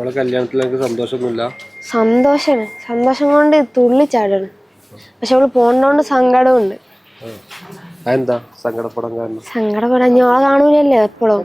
ഓളെ കല്യാണത്തിൽ എനിക്ക് സന്തോഷമൊന്നുമില്ല. സന്തോഷം കൊണ്ട് തുള്ളിച്ചാടാണ്. പക്ഷെ അവള് പോണ്ടോണ്ട് സങ്കടമുണ്ട്. അതെന്താ സങ്കടപ്പെടാൻ കാരണം? സങ്കടപ്പെടാൻ ഓളെ കാണൂലല്ലേ എപ്പോഴും.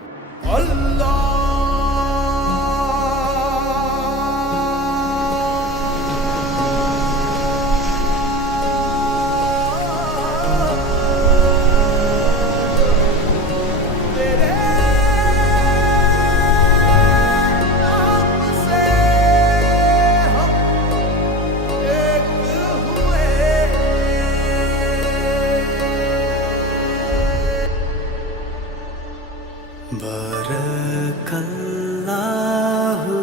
Barakallahu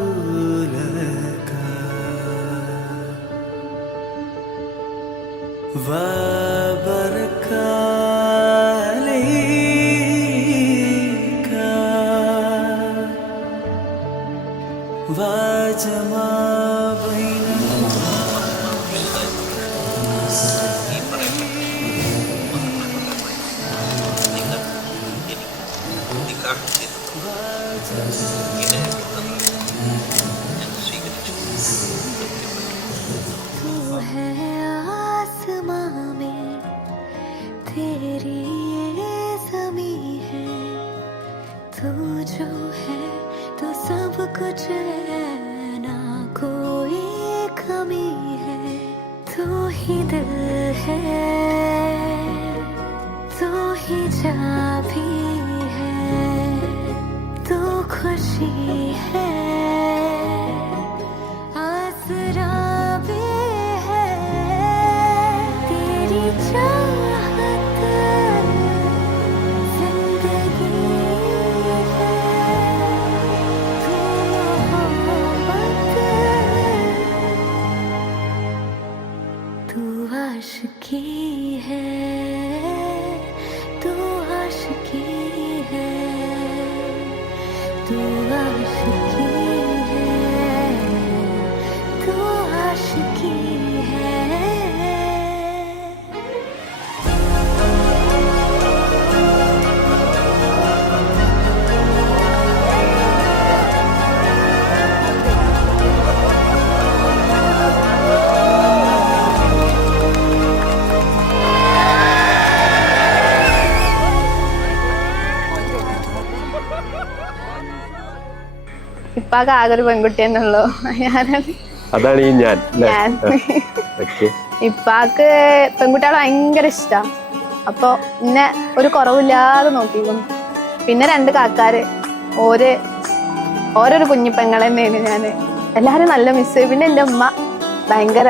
laka wa baraka alayka wa jama तू है आसमां में तेरी ये ज़मीं है, तू जो है तो सब कुछ है, ना कोई कमी है। तू ही दिल है, तू ही जान भी है, तू खुशी है, आसरा भी है। तेरी चाहत जिंदगी है, तू मोहब्बत, तू आशिकी है, तू आशिकी है, तू आशिकी है, तू आशिकी है। ഇപ്പാക്ക് ആകെ ഒരു പെൺകുട്ടി തന്നെയുള്ളൂ. അതാണ് ഈ ഞാൻ. ഇപ്പാക്ക് പെൺകുട്ടികളെ ഭയങ്കര ഇഷ്ടാ. അപ്പൊ പിന്നെ ഒരു കുറവില്ലാതെ നോക്കിക്കുന്നു. പിന്നെ 2 കാക്കാര് ഓരോരു കുഞ്ഞിപ്പെങ്ങൾ തന്നെയാണ് ഞാന്. എല്ലാരും നല്ല മിസ് ചെയ്യും. പിന്നെ എന്റെ ഉമ്മ ഭയങ്കര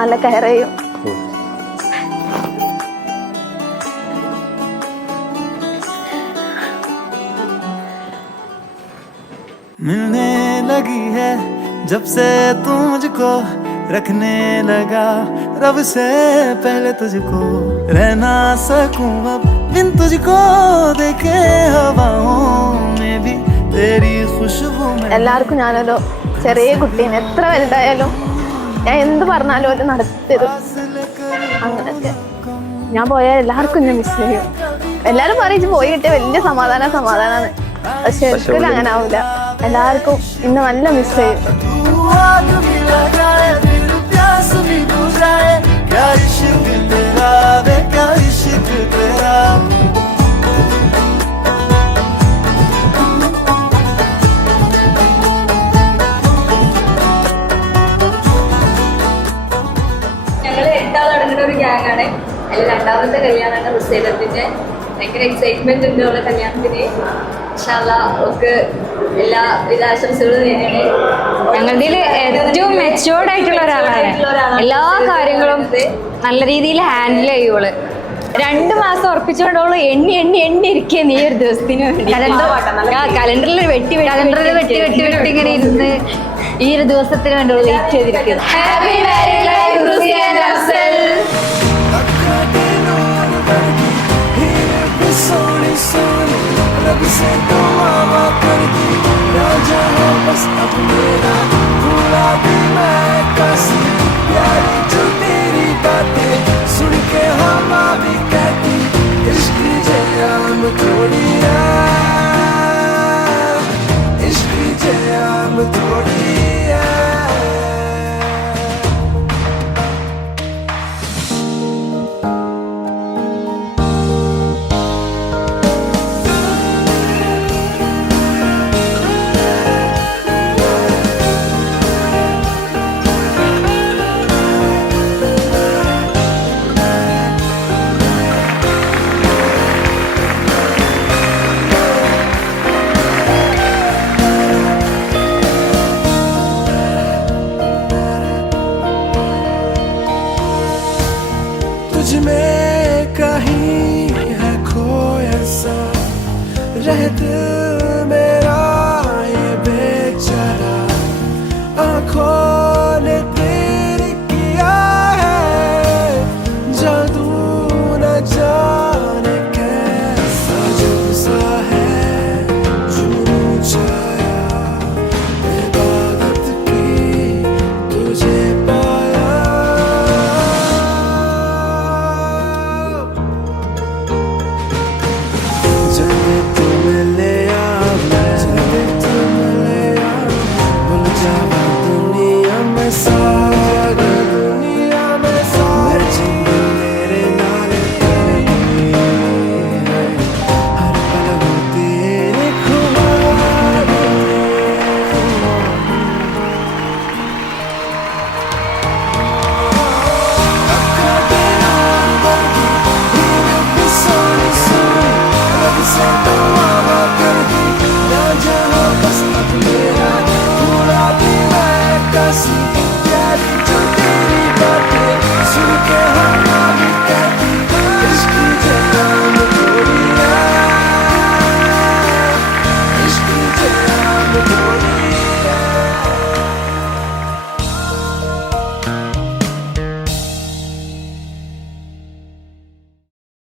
നല്ല കെയർ ചെയ്യും. मिलने लगी है जब से तू मुझको, रखने लगा रब से पहले तुझको, रह ना सकूं अब बिन तुझको, देखे हवाओं में भी तेरी खुशबू में। എല്ലാവർക്കും ഞാനൊരു ചെറിയ കുട്ടീനെ എത്ര വലുതായാലും ഞാൻ എന്ത് പറഞ്ഞാലും ഒരു നടത്തിയത് അങ്ങനൊക്കെ. ഞാൻ പോയാൽ എല്ലാവർക്കും ഞാൻ മിസ് ചെയ്യും. എല്ലാരും പറയും പോയി കിട്ടിയ വലിയ സമാധാനാണ്. പക്ഷെ ഒരിക്കലും അങ്ങനെ ആവൂല. എല്ലാവർക്കും ഇന്ന് നല്ല മിസ് ചെയ്യും. ഞങ്ങള് 8 ആൾ അടങ്ങുന്ന ഒരു ഗ്യാങ് ആണ്. അതിൽ 2ാമത്തെ കല്യാണമാണ് റുസൈലത്തിന്റെ. ഭയങ്കര എക്സൈറ്റ്മെന്റ് ഉണ്ട് അവളുടെ കല്യാണത്തിന്. ഒക്കെ എല്ലാവിധ ആശംസകളും നേരിടേ. ഞങ്ങളുടെ ഏറ്റവും മെച്ചോർഡ് ആയിട്ടുള്ള ഒരാളാണ്. എല്ലാ കാര്യങ്ങളും നല്ല രീതിയിൽ ഹാൻഡിൽ ചെയ്യുവള്. 2 മാസം ഉറപ്പിച്ചുകൊണ്ടോളൂ എണ്ണി ഇരിക്കുന്നു ഈ ഒരു ദിവസത്തിന് വേണ്ടി. കലണ്ടറിൽ വെട്ടി ഇങ്ങനെ ഇരുന്ന് ഈ ഒരു ദിവസത്തിന് വേണ്ടി വെയിറ്റ് ചെയ്തിരിക്കുന്നു. Happy married life Rusi and Afsal. रब से तो मामा कर दी, राजा है बस अब मेरा, भूला